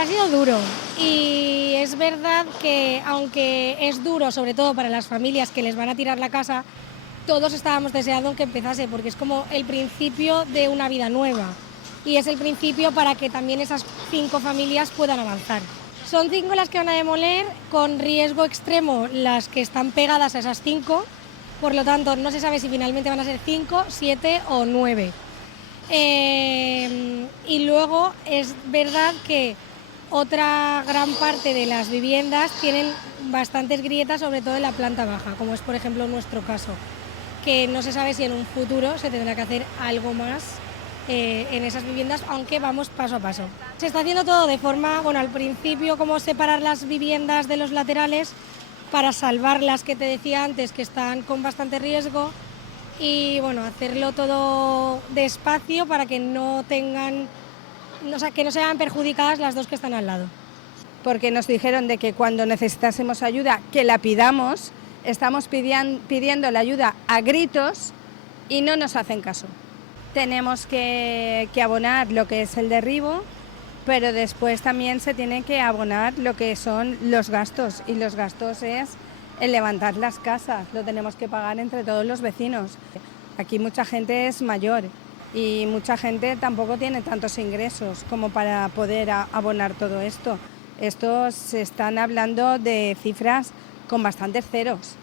ha sido duro y es verdad que aunque es duro, sobre todo para las familias que les van a tirar la casa, todos estábamos deseando que empezase porque es como el principio de una vida nueva y es el principio para que también esas 5 familias puedan avanzar. Son 5 las que van a demoler, con riesgo extremo las que están pegadas a esas 5, por lo tanto no se sabe si finalmente van a ser 5, 7 o 9. Y luego es verdad que otra gran parte de las viviendas tienen bastantes grietas, sobre todo en la planta baja, como es por ejemplo nuestro caso, que no se sabe si en un futuro se tendrá que hacer algo más en esas viviendas, aunque vamos paso a paso. Se está haciendo todo de forma, bueno, al principio como separar las viviendas de los laterales para salvar las que te decía antes que están con bastante riesgo y bueno, hacerlo todo despacio para que no tengan, o sea, que no se vean perjudicadas las 2 que están al lado. Porque nos dijeron de que cuando necesitásemos ayuda, que la pidamos, estamos pidiendo la ayuda a gritos y no nos hacen caso. Tenemos que abonar lo que es el derribo, pero después también se tiene que abonar lo que son los gastos, y los gastos es el levantar las casas, lo tenemos que pagar entre todos los vecinos. Aquí mucha gente es mayor y mucha gente tampoco tiene tantos ingresos como para poder abonar todo esto. Estos se están hablando de cifras con bastantes ceros.